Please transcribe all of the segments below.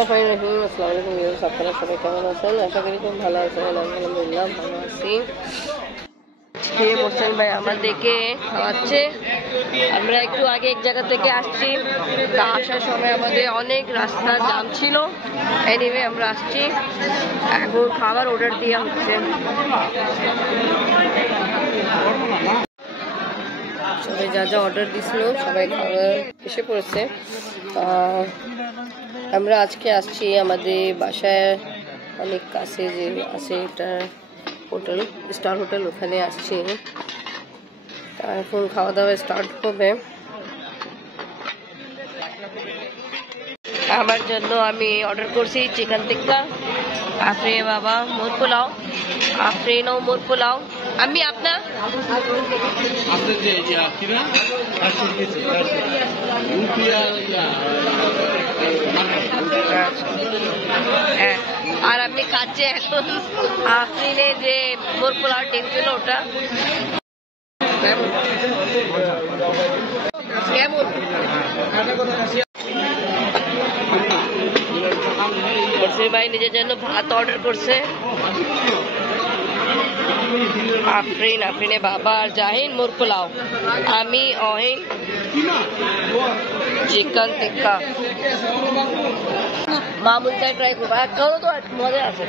আসসালামু আলাইকুম ভিউয়ার্স, আপনারা সবাই কেমন আছেন? আশা করি খুব ভালো আছেন। আলহামদুলিল্লাহ ভালো আছি। আজকে মোহসেন ভাই আমাদেরকে খাওয়াচ্ছে। আমরা একটু আগে এক জায়গা থেকে আসছি, তা আসার সময় আমাদের অনেক রাস্তা জ্যাম ছিল। এনিওয়ে আমরা আসছি, এখন খাবার অর্ডার দেওয়া হচ্ছে। সবাই যা যা অর্ডার দিছিল সবাই খাবার এসে পড়েছে। আমরা আজকে আসছি আমাদের বাসায় অনেক কাছে যে আছে একটা হোটেল, স্টার হোটেল, ওখানে আসছি। এখন খাওয়া দাওয়া স্টার্ট হবে। আমার জন্য আমি অর্ডার করছি চিকেন টিক্কা, আপনি বাবা মোর পোলাও, আপনি নাও মোর পোলাও, আমি আপনার আর আপনি খাচ্ছে এখন আফরিনে যে মোর পোলাও টেকছিল ওটা কেমন ভাই নিজের জন্য ভাত অর্ডার করছে। আফরিনে বাবা আর জাহিন মোর পোলাও, আমি অহিন চিকেন টিক্কা। মামুনটাই ট্রাই করবো, করো তো মজা আছে।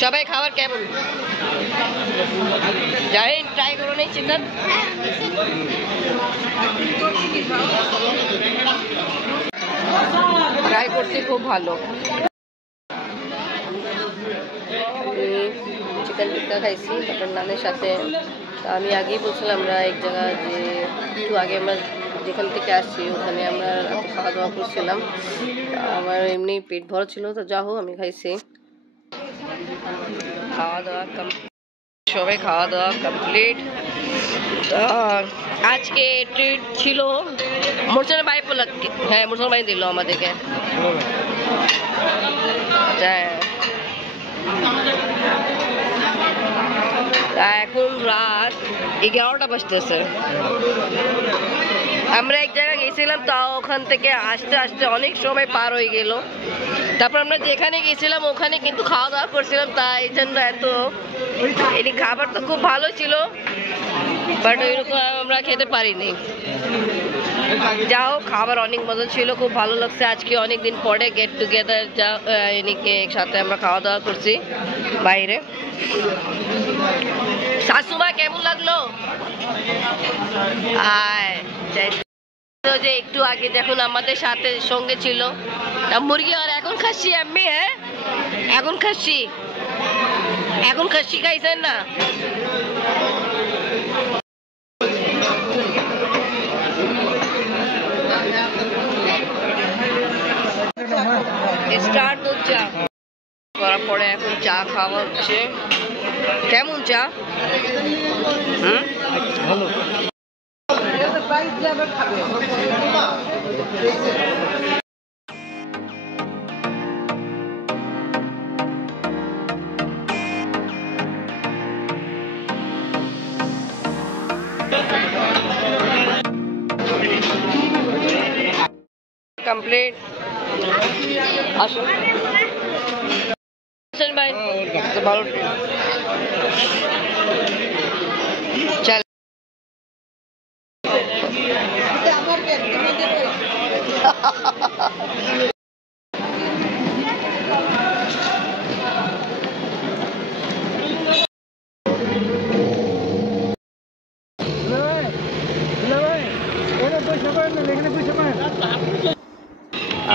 সবাই খাবার কেমন? জাহিন ট্রাই করো নাই চিকেন? ট্রাই করতে খুব ভালো। চিকেন টিক্কা খাইছি বাটার নানের সাথে। আমি আগেই বলছিলাম আমরা এক জায়গা যে একটু আগে আমরা যেখান থেকে আসছি ওখানে আমরা খাওয়া দাওয়া করছিলাম। আমার এমনি পেট ভরা ছিল, তো যা হোক আমি খাইছি। খাওয়া দাওয়া সবাই খাওয়া দাওয়া কমপ্লিট। আজকে ট্রিট ছিল মোরসান ভাই পোলাক, হ্যাঁ মোরসান ভাই দিল আমাদেরকে। এখন রাত 11টা বাজতেছে। আমরা এক জায়গায় গেছিলাম, তাও ওখান থেকে আসতে আসতে অনেক সময় পার হয়ে গেল। তারপর আমরা যেখানে গেছিলাম ওখানে কিন্তু খাওয়া দাওয়া করছিলাম, তাই জন্য এত এটি খাবার তো খুব ভালো ছিল, বাট ওইরকম আমরা খেতে পারিনি। যাও খাবার অনেক মজা ছিল, খুব ভালো লাগছে। আজকে অনেকদিন পরে গেট টুগেদার যা এনেকে একসাথে আমরা খাওয়া দাওয়া করছি বাইরে। শাশুমা কেমন লাগলো? যে একটু আগে যখন আমাদের সাথে সঙ্গে ছিল মুরগি, আর এখন খাসি আমি, হ্যাঁ এখন খাসি, এখন খাসি খাইছেন না? স্টার্ট দুধ চা করার পরে এখন চা খাওয়া হচ্ছে। কেমন চা? ভালো। কমপ্লিট। আসুন ভাই, ভালো চল।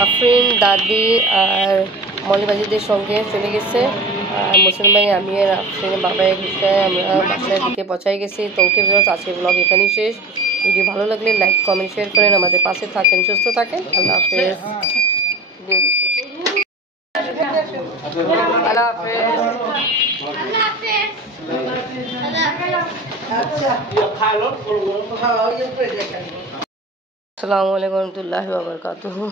আফরিন দাদি আর মলিবাজিদের সঙ্গে চলে গেছে, আর মোহসেন ভাই, আমি আর আফরিনের বাবা এসে আমরা বাসার দিকে পৌঁছাই গেছি। তো ওকে ভিউয়ার্স, আজকের ব্লগ এখানেই শেষ। ভিডিও ভালো লাগলে লাইক কমেন্ট শেয়ার করেন, আমাদের পাশে থাকেন, সুস্থ থাকেন। আল্লাহ হাফেজ। আল্লাহ হাফেজ। আসসালামু আলাইকুম ওয়া রাহমাতুল্লাহি ওয়া বারাকাতুহু।